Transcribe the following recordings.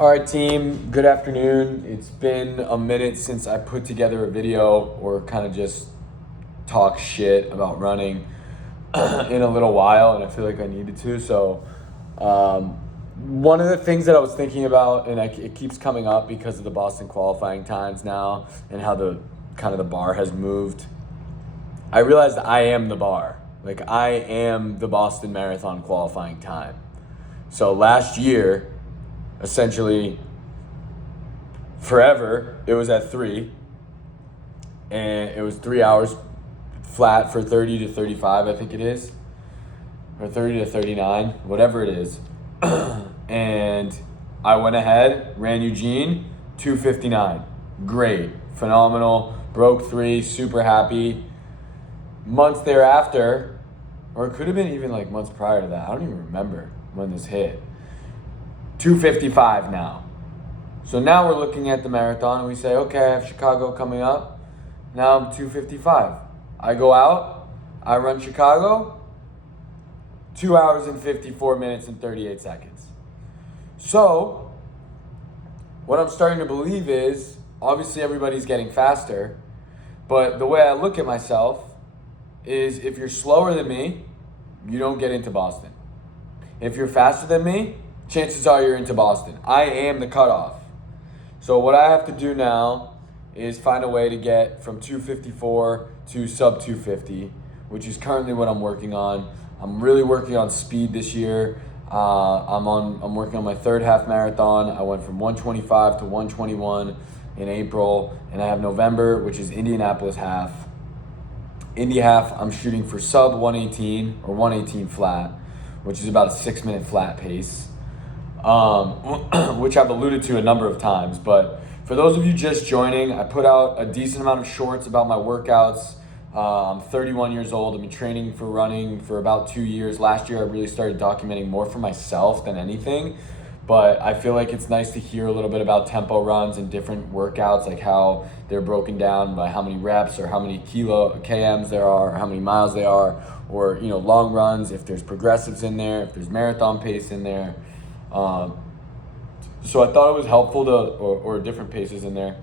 All right, team, good afternoon. It's been a minute since I put together a video or kind of just talk shit about running in a little while, and I feel like I needed to. So, one of the things that I was thinking about, and it keeps coming up because of the Boston qualifying times now and how the bar has moved. I realized I am the bar. Like, I am the Boston Marathon qualifying time. So last year, essentially forever, it was at 3, and it was 3 hours flat for 30 to 35, I think it is, or 30 to 39, whatever it is. And I went ahead, ran Eugene, 2:59. Great, phenomenal, broke 3, super happy. Months thereafter, or it could have been even like months prior to that, I don't even remember when this hit. 2:55 now. So now we're looking at the marathon and we say, okay, I have Chicago coming up. Now I'm 2:55. I go out, I run Chicago, 2 hours and 54 minutes and 38 seconds. So what I'm starting to believe is, obviously everybody's getting faster, but the way I look at myself is if you're slower than me, you don't get into Boston. If you're faster than me, chances are you're into Boston. I am the cutoff. So what I have to do now is find a way to get from 2:54 to sub 2:50, which is currently what I'm working on. I'm really working on speed this year. I'm working on my third half marathon. I went from 125 to 121 in April, and I have November, which is Indianapolis half. Indy half, I'm shooting for sub 118 or 118 flat, which is about a 6-minute flat pace. Which I've alluded to a number of times. But for those of you just joining, I put out a decent amount of shorts about my workouts. I'm 31 years old. I've been training for running for about 2 years. Last year, I really started documenting more for myself than anything. But I feel like it's nice to hear a little bit about tempo runs and different workouts, like how they're broken down by how many reps or how many kms there are, or how many miles they are, or long runs, if there's progressives in there, if there's marathon pace in there. So I thought it was helpful or different paces in there.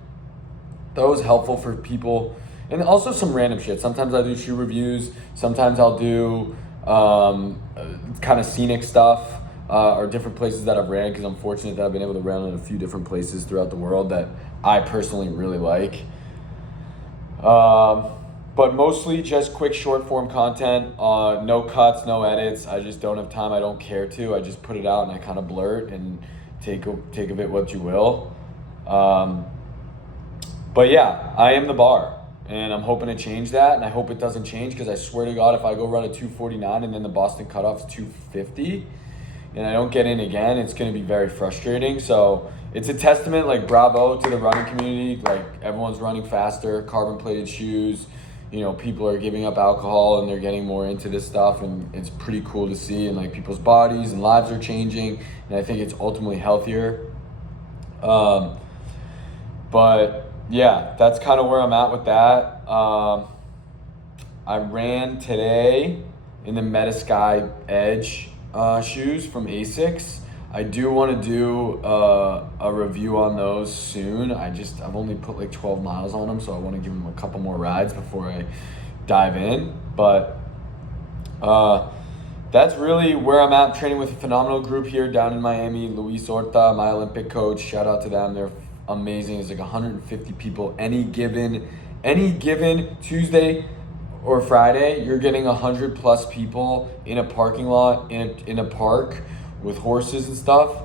Thought it was helpful for people, and also some random shit. Sometimes I do shoe reviews. Sometimes I'll do kind of scenic stuff or different places that I've ran, because I'm fortunate that I've been able to run in a few different places throughout the world that I personally really like. But mostly just quick short form content, no cuts, no edits. I just don't have time. I don't care to. I just put it out and I kind of blurt and take of it what you will. But yeah, I am the bar, and I'm hoping to change that, and I hope it doesn't change, because I swear to God, if I go run a 2:49 and then the Boston cutoff is 2:50 and I don't get in again, it's going to be very frustrating. So it's a testament, like, bravo to the running community. Like, everyone's running faster, carbon plated shoes. People are giving up alcohol and they're getting more into this stuff, and it's pretty cool to see, and like people's bodies and lives are changing, and I think it's ultimately healthier. But yeah, that's kind of where I'm at with that. I ran today in the Metasky Edge shoes from ASICS. I do want to do a review on those soon. I've only put like 12 miles on them, so I want to give them a couple more rides before I dive in. But that's really where I'm at, training with a phenomenal group here down in Miami. Luis Horta, my Olympic coach, shout out to them. They're amazing. It's like 150 people any given Tuesday or Friday. You're getting 100 plus people in a parking lot in a park with horses and stuff,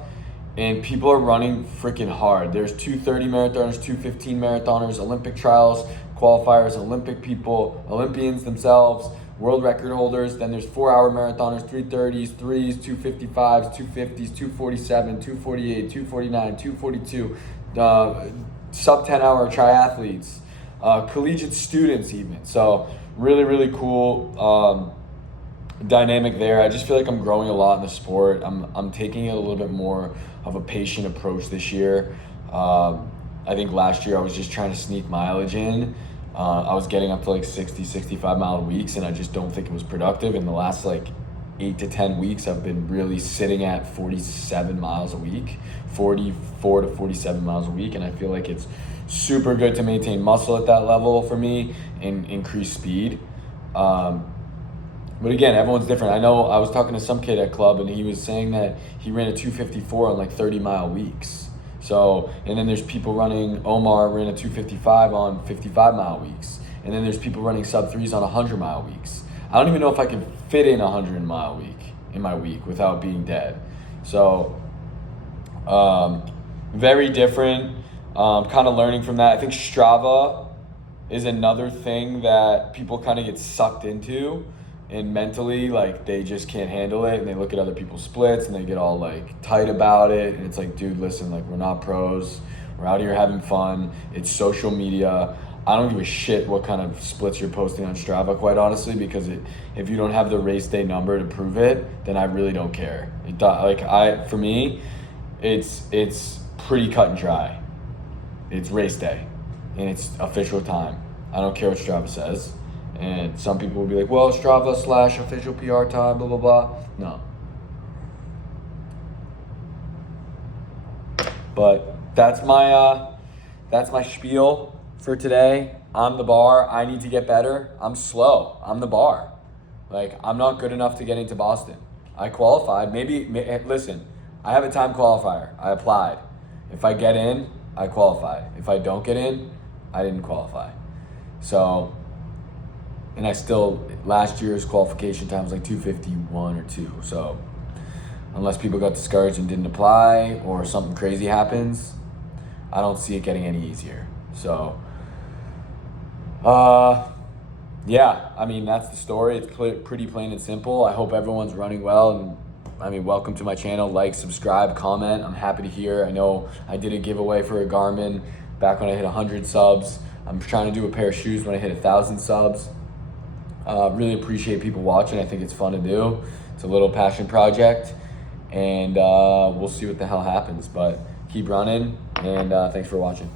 and people are running freaking hard. There's 2:30 marathoners, 2:15 marathoners, Olympic trials, qualifiers, Olympic people, Olympians themselves, world record holders. Then there's 4-hour marathoners, 3:30s, 3s, 2:55s, 2:50s, 2:47, 2:48, 2:49, 2:42, sub 10-hour triathletes, collegiate students even. So really, really cool dynamic there. I just feel like I'm growing a lot in the sport. I'm taking it a little bit more of a patient approach this year. I think last year I was just trying to sneak mileage in. I was getting up to like 60, 65 mile weeks, and I just don't think it was productive. In the last 8 to 10 weeks, I've been really sitting at 47 miles a week, 44 to 47 miles a week. And I feel like it's super good to maintain muscle at that level for me and increase speed. But again, everyone's different. I know I was talking to some kid at club and he was saying that he ran a 254 on like 30-mile weeks. So, and then there's people running, Omar ran a 255 on 55-mile weeks. And then there's people running sub 3s on 100-mile weeks. I don't even know if I can fit in a 100-mile week in my week without being dead. So, very different, kind of learning from that. I think Strava is another thing that people kind of get sucked into, and mentally, like, they just can't handle it, and they look at other people's splits and they get all like tight about it. And it's like, dude, listen, like, we're not pros, we're out here having fun, it's social media. I don't give a shit what kind of splits you're posting on Strava, quite honestly, because if you don't have the race day number to prove it, then I really don't care. For me, it's pretty cut and dry. It's race day and it's official time. I don't care what Strava says. And some people will be like, well, Strava / official PR time, blah, blah, blah. No. But that's my spiel for today. I'm the bar. I need to get better. I'm slow. I'm the bar. Like, I'm not good enough to get into Boston. I qualified. Listen, I have a time qualifier. I applied. If I get in, I qualify. If I don't get in, I didn't qualify. So, and last year's qualification time was like 2:51 or 2. So, unless people got discouraged and didn't apply or something crazy happens, I don't see it getting any easier. So, yeah, I mean, that's the story. It's pretty plain and simple. I hope everyone's running well. And I mean, welcome to my channel. Like, subscribe, comment. I'm happy to hear. I know I did a giveaway for a Garmin back when I hit 100 subs. I'm trying to do a pair of shoes when I hit 1,000 subs. Really appreciate people watching. I think it's fun to do. It's a little passion project. And we'll see what the hell happens. But keep running. And thanks for watching.